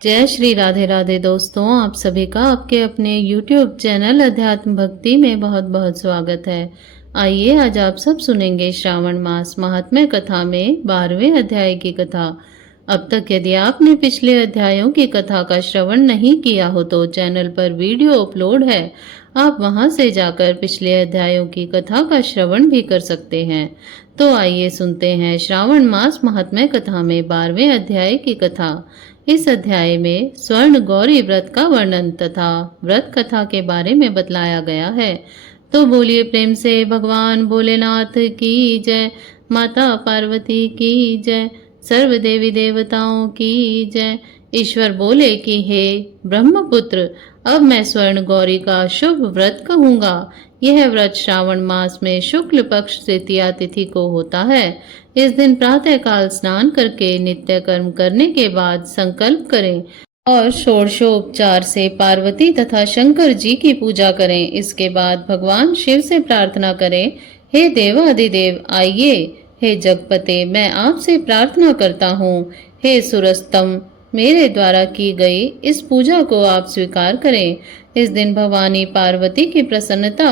जय श्री राधे राधे दोस्तों, आप सभी का आपके अपने YouTube चैनल अध्यात्म भक्ति में बहुत बहुत स्वागत है। आइए आज आप सब सुनेंगे श्रावण मास महात्म्य कथा में 12वें अध्याय की कथा। अब तक यदि आपने पिछले अध्यायों की कथा का श्रवण नहीं किया हो तो चैनल पर वीडियो अपलोड है, आप वहां से जाकर पिछले अध्यायों की कथा का श्रवण भी कर सकते हैं। तो आइए सुनते हैं श्रावण मास महात्म्य कथा में 12वें अध्याय की कथा। इस अध्याय में स्वर्ण गौरी व्रत का वर्णन तथा व्रत कथा के बारे में बतलाया गया है। तो बोलिए प्रेम से भगवान भोलेनाथ की जय, माता पार्वती की जय, सर्व देवी देवताओं की जय। ईश्वर बोले कि हे ब्रह्मपुत्र, अब मैं स्वर्ण गौरी का शुभ व्रत कहूँगा। यह व्रत श्रावण मास में शुक्ल पक्ष तृतीया तिथि को होता है। इस दिन प्रातः काल स्नान करके नित्य कर्म करने के बाद संकल्प करें और षोडशोपचार से पार्वती तथा शंकर जी की पूजा करें। इसके बाद भगवान शिव से प्रार्थना करें, हे देवाधिदेव आइए। हे जगपते, मैं आपसे प्रार्थना करता हूँ, हे सुरस्तम, मेरे द्वारा की गई इस पूजा को आप स्वीकार करें। इस दिन भवानी पार्वती की प्रसन्नता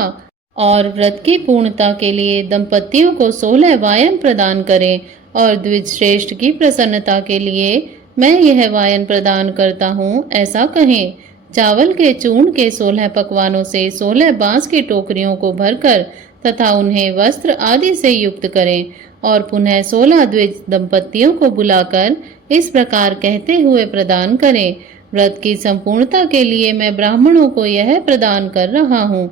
और व्रत की पूर्णता के लिए दंपतियों को 16 वायन प्रदान करें और द्विज श्रेष्ठ की प्रसन्नता के लिए मैं यह वायन प्रदान करता हूँ ऐसा कहें। चावल के चूर्ण के 16 पकवानों से 16 बांस की टोकरियों को भरकर तथा उन्हें वस्त्र आदि से युक्त करें और पुनः 16 द्विज दंपतियों को बुलाकर इस प्रकार कहते हुए प्रदान करें, व्रत की संपूर्णता के लिए मैं ब्राह्मणों को यह प्रदान कर रहा हूँ।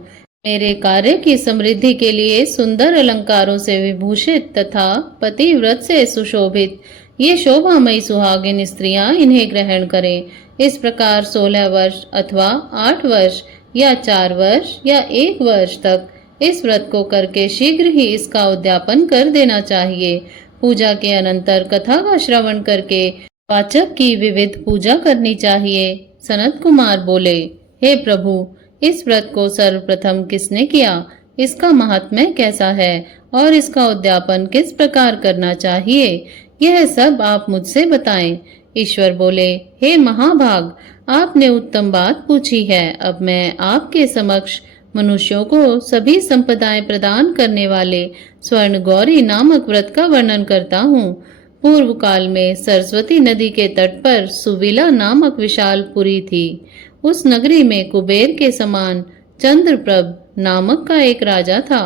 मेरे कार्य की समृद्धि के लिए सुंदर अलंकारों से विभूषित तथा पतिव्रत से सुशोभित ये शोभामयी सुहागिन स्त्रियां इन्हें ग्रहण करें। इस प्रकार 16 वर्ष अथवा 8 वर्ष या 4 वर्ष या 1 वर्ष तक इस व्रत को करके शीघ्र ही इसका उद्यापन कर देना चाहिए। पूजा के अनंतर कथा का श्रवण करके वाचक की विविध पूजा करनी चाहिए। सनत कुमार बोले, हे प्रभु, इस व्रत को सर्वप्रथम किसने किया, इसका महात्म्य कैसा है और इसका उद्यापन किस प्रकार करना चाहिए, यह सब आप मुझसे बताएं। ईश्वर बोले, हे महाभाग, आपने उत्तम बात पूछी है। अब मैं आपके समक्ष मनुष्यों को सभी संपदाएं प्रदान करने वाले स्वर्ण गौरी नामक व्रत का वर्णन करता हूँ। पूर्व काल में सरस्वती नदी के तट पर सुविला नामक विशाल पुरी थी। उस नगरी में कुबेर के समान चंद्रप्रभ नामक का एक राजा था।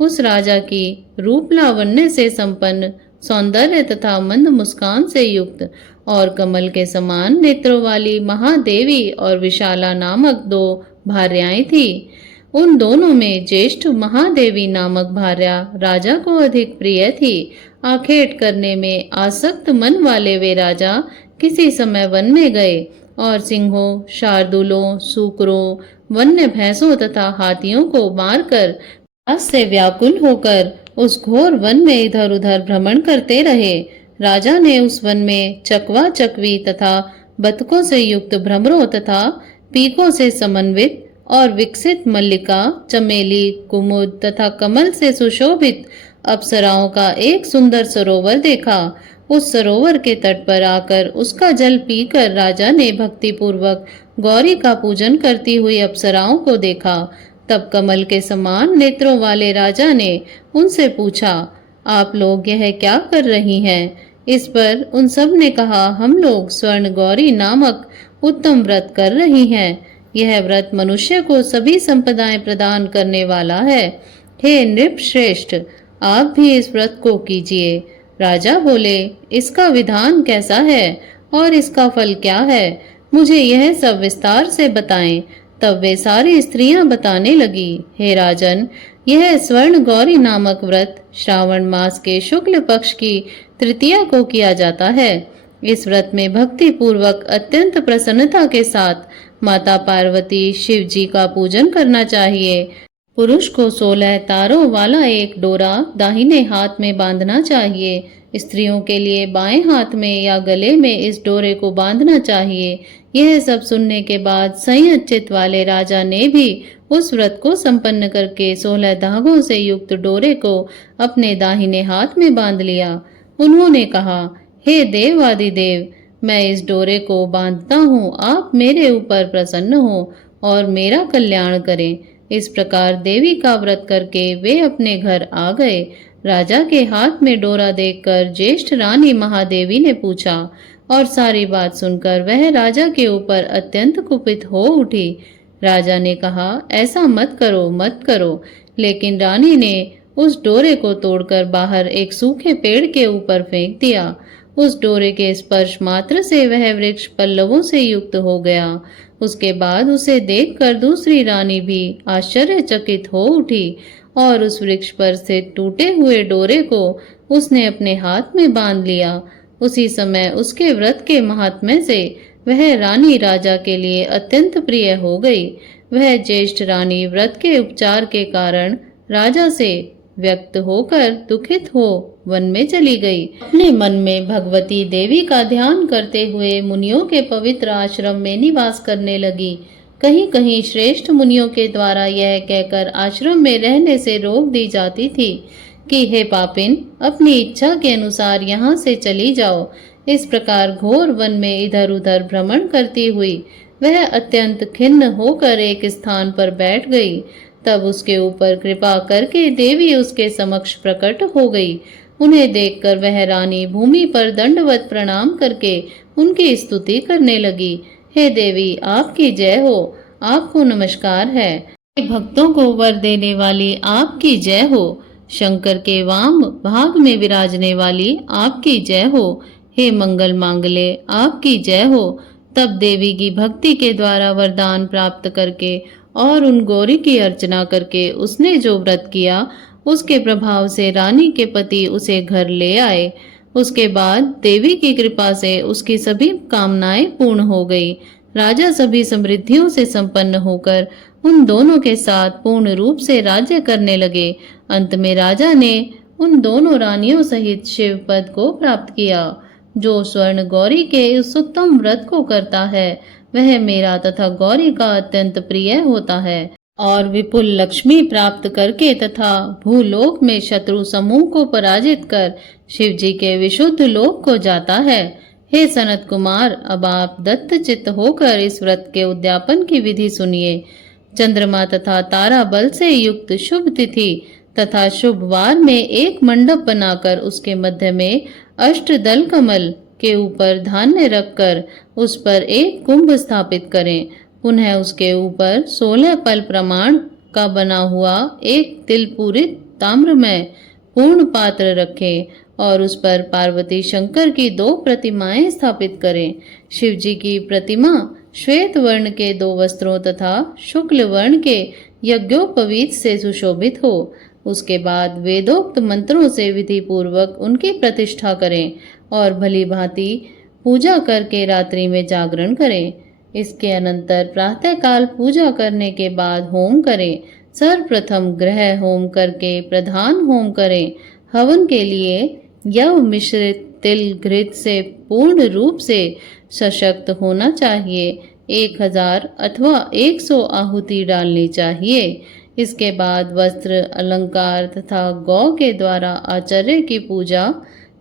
उस राजा की रूप लावण्य से संपन्न, सौंदर्य तथा मंद मुस्कान से युक्त और कमल के समान नेत्रों वाली महादेवी और विशाला नामक 2 भार्याएं थी। उन दोनों में ज्येष्ठ महादेवी नामक भार्या राजा को अधिक प्रिय थी। आखेट करने में आसक्त मन वाले वे राजा किसी समय वन में गए और सिंहों, शार्दूलों, सूकरों, वन्य भैंसों तथा हाथियों को मारकर प्यास से व्याकुल होकर उस घोर वन में इधर उधर भ्रमण करते रहे। राजा ने उस वन में चकवा चकवी तथा बतकों से युक्त भ्रमरों तथा पीकों से समन्वित और विकसित मल्लिका, चमेली, कुमुद तथा कमल से सुशोभित अप्सराओं का एक सुंदर सरोवर देखा। उस सरोवर के तट पर आकर उसका जल पीकर राजा ने भक्ति पूर्वक गौरी का पूजन करती हुई अप्सराओं को देखा। तब कमल के समान नेत्रों वाले राजा ने उनसे पूछा, आप लोग यह क्या कर रही हैं? इस पर उन सब ने कहा, हम लोग स्वर्ण गौरी नामक उत्तम व्रत कर रही हैं। यह व्रत मनुष्य को सभी संपदाएं प्रदान करने वाला है। हे नृप श्रेष्ठ, आप भी इस व्रत को कीजिए। राजा बोले, इसका विधान कैसा है और इसका फल क्या है, मुझे यह सब विस्तार से बताएं। तब वे सारी स्त्रियां बताने लगी, हे राजन, यह स्वर्ण गौरी नामक व्रत श्रावण मास के शुक्ल पक्ष की तृतीया को किया जाता है। इस व्रत में भक्ति पूर्वक अत्यंत प्रसन्नता के साथ माता पार्वती शिव जी का पूजन करना चाहिए। पुरुष को 16 तारों वाला एक डोरा दाहिने हाथ में बांधना चाहिए। स्त्रियों के लिए बाएं हाथ में या गले में इस डोरे को बांधना चाहिए। यह सब सुनने के बाद संयत वाले राजा ने भी उस व्रत को संपन्न करके 16 धागों से युक्त डोरे को अपने दाहिने हाथ में बांध लिया। उन्होंने कहा, हे देवादिदेव, मैं इस डोरे को बांधता हूँ, आप मेरे ऊपर प्रसन्न हो और मेरा कल्याण करें। इस प्रकार देवी का व्रत करके वे अपने घर आ गए। राजा के हाथ में डोरा देखकर ज्येष्ठ रानी महादेवी ने पूछा और सारी बात सुनकर वह राजा के ऊपर अत्यंत कुपित हो उठी। राजा ने कहा, ऐसा मत करो, मत करो। लेकिन रानी ने उस डोरे को तोड़कर बाहर एक सूखे पेड़ के ऊपर फेंक दिया। उस डोरे के स्पर्श मात्र से वह वृक्ष पल्लवों से युक्त हो गया। उसके बाद उसे देखकर दूसरी रानी भी आश्चर्यचकित हो उठी और उस वृक्ष पर स्थित टूटे हुए डोरे को उसने अपने हाथ में बांध लिया। उसी समय उसके व्रत के महात्म्य से वह रानी राजा के लिए अत्यंत प्रिय हो गई। वह ज्येष्ठ रानी व्रत के उपचार के कारण राजा से व्यक्त होकर दुखित हो वन में चली गई। अपने मन में भगवती देवी का ध्यान करते हुए मुनियों के पवित्र आश्रम में निवास करने लगी। कहीं कहीं श्रेष्ठ मुनियों के द्वारा यह कहकर आश्रम में रहने से रोक दी जाती थी कि हे पापिन, अपनी इच्छा के अनुसार यहाँ से चली जाओ। इस प्रकार घोर वन में इधर उधर भ्रमण करती हुई वह अत्यंत खिन्न होकर एक स्थान पर बैठ गई। तब उसके ऊपर कृपा करके देवी उसके समक्ष प्रकट हो गई। उन्हें देखकर वह रानी भूमि पर दंडवत प्रणाम करके उनकी स्तुति करने लगी। हे देवी, आपकी जय हो, आपको नमस्कार है। भक्तों को वर देने वाली आपकी जय हो। शंकर के वाम भाग में विराजने वाली आपकी जय हो। हे मंगल मांगल्ये, आपकी जय हो। तब देवी की भक्ति के द्वारा वरदान प्राप्त करके और उन गौरी की अर्चना करके उसने जो व्रत किया उसके प्रभाव से रानी के पति उसे घर ले आए। उसके बाद देवी की कृपा से उसकी सभी कामनाएं पूर्ण हो गई। राजा सभी समृद्धियों से संपन्न होकर उन दोनों के साथ पूर्ण रूप से राज्य करने लगे। अंत में राजा ने उन दोनों रानियों सहित शिव पद को प्राप्त किया। जो स्वर्ण गौरी के उस उत्तम व्रत को करता है वह मेरा तथा गौरी का अत्यंत प्रिय होता है और विपुल लक्ष्मी प्राप्त करके तथा भूलोक में शत्रु समूह को पराजित कर शिव जी के विशुद्ध लोक को जाता है। हे सनत कुमार, अब आप दत्त चित्त होकर इस व्रत के उद्यापन की विधि सुनिए। चंद्रमा तथा तारा बल से युक्त शुभ तिथि तथा शुभ वार में एक मंडप बनाकर उसके मध्य में अष्टदल कमल के ऊपर धान्य रखकर उस पर एक कुंभ स्थापित करें। पुनः उसके ऊपर 16 पल प्रमाण का बना हुआ एक तिल पूरित ताम्रमय पूर्ण पात्र रखें और उस पर पार्वती शंकर की 2 प्रतिमाएं स्थापित करें। शिव जी की प्रतिमा श्वेत वर्ण के 2 वस्त्रों तथा शुक्ल वर्ण के यज्ञोपवीत से सुशोभित हो। उसके बाद वेदोक्त मंत्रों से विधि पूर्वक उनकी प्रतिष्ठा करें और भली भांति पूजा करके रात्रि में जागरण करें। इसके अनंतर प्रातःकाल पूजा करने के बाद होम करें। सर्वप्रथम ग्रह होम करके प्रधान होम करें। हवन के लिए यव मिश्रित तिल घृत से पूर्ण रूप से सशक्त होना चाहिए। 1000 अथवा 100 आहुति डालनी चाहिए। इसके बाद वस्त्र अलंकार तथा गौ के द्वारा आचार्य की पूजा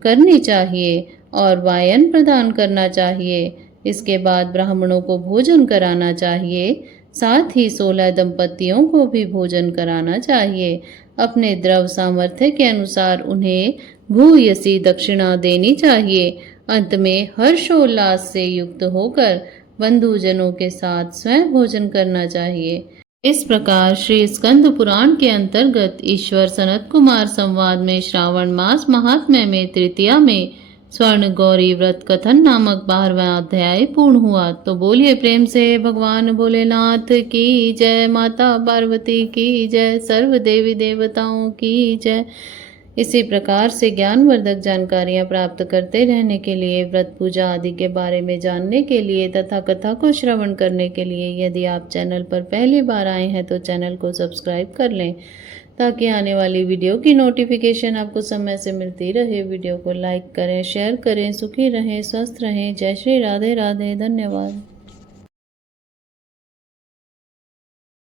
करनी चाहिए और वायन प्रदान करना चाहिए। इसके बाद ब्राह्मणों को भोजन कराना चाहिए। साथ ही 16 दंपतियों को भी भोजन कराना चाहिए। अपने द्रव सामर्थ्य के अनुसार उन्हें भूयसी दक्षिणा देनी चाहिए। अंत में हर्षोल्लास से युक्त होकर बंधुजनों के साथ स्वयं भोजन करना चाहिए। इस प्रकार श्री स्कंद पुराण के अंतर्गत ईश्वर सनत कुमार संवाद में श्रावण मास महात्म्य में तृतीया में स्वर्ण गौरी व्रत कथन नामक 12वां अध्याय पूर्ण हुआ। तो बोलिए प्रेम से भगवान भोलेनाथ की जय, माता पार्वती की जय, सर्व देवी देवताओं की जय। इसी प्रकार से ज्ञानवर्धक जानकारियाँ प्राप्त करते रहने के लिए, व्रत पूजा आदि के बारे में जानने के लिए तथा कथा को श्रवण करने के लिए यदि आप चैनल पर पहली बार आए हैं तो चैनल को सब्सक्राइब कर लें ताकि आने वाली वीडियो की नोटिफिकेशन आपको समय से मिलती रहे। वीडियो को लाइक करें, शेयर करें। सुखी रहें, स्वस्थ रहें। जय श्री राधे राधे। धन्यवाद।